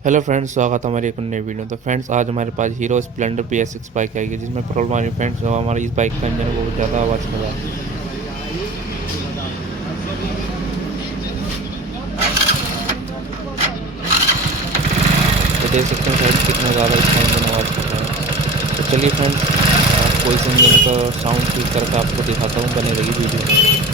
Hello friends, स्वागत है हमारी एक नई वीडियो। तो फ्रेंड्स, आज हमारे पास हीरो स्प्लेंडर PSX बाइक आई है, जिसमें प्रॉब्लम आ रही है फ्रेंड्स। हमारी इस बाइक का इंजन है बहुत ज़्यादा आवाज़ कर रहा है। तो देख सकते हैं फ्रेंड्स कितना ज़्यादा इसका इंजन आवाज़ कर रहा है। तो चलिए फ्रेंड्स, आपको इस इंजन का साउंड ठीक करके आपको दिखाता हूँ, बने रही वीडियो में।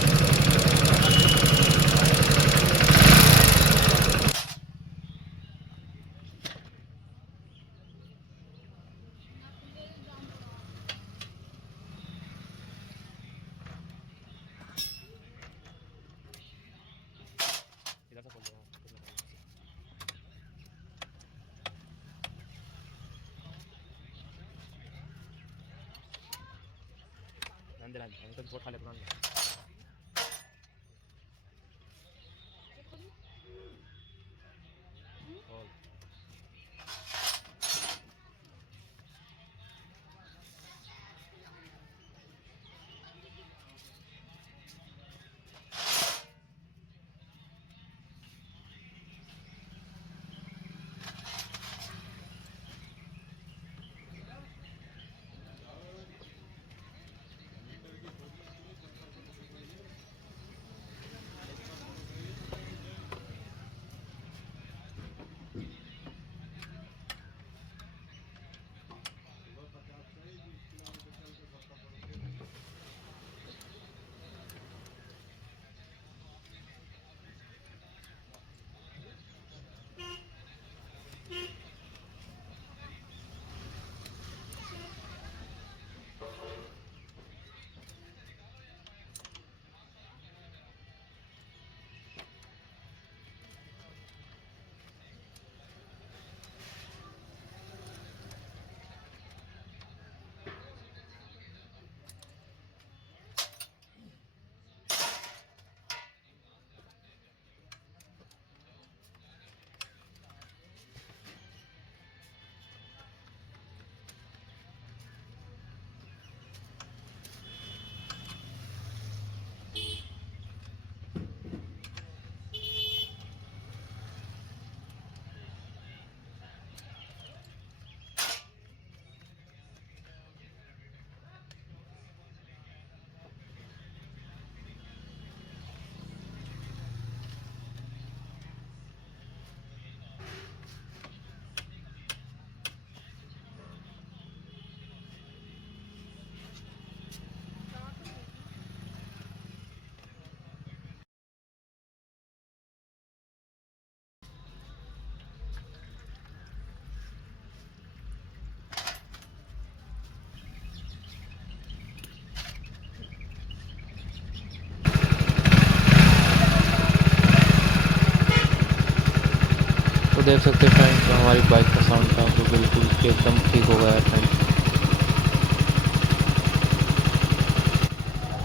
तो देख सकते हैं फ्रेंड्स, हमारी बाइक का साउंड था जो बिल्कुल एकदम ठीक हो गया है फ्रेंड्स।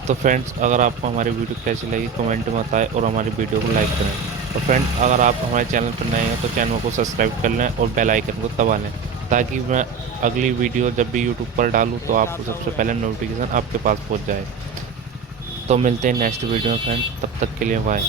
तो फ्रेंड्स, अगर आपको हमारी वीडियो कैसी लगी कमेंट में बताएं और हमारी वीडियो को लाइक करें। तो फ्रेंड्स, अगर आप हमारे चैनल पर नए हैं तो चैनल को सब्सक्राइब कर लें और बेल आइकन को दबा लें, ताकि मैं अगली वीडियो जब भी यूट्यूब पर डालूँ तो आपको सबसे पहले नोटिफिकेशन आपके पास पहुंच जाए। तो मिलते हैं नेक्स्ट वीडियो में फ्रेंड्स, तब तक के लिए बाय।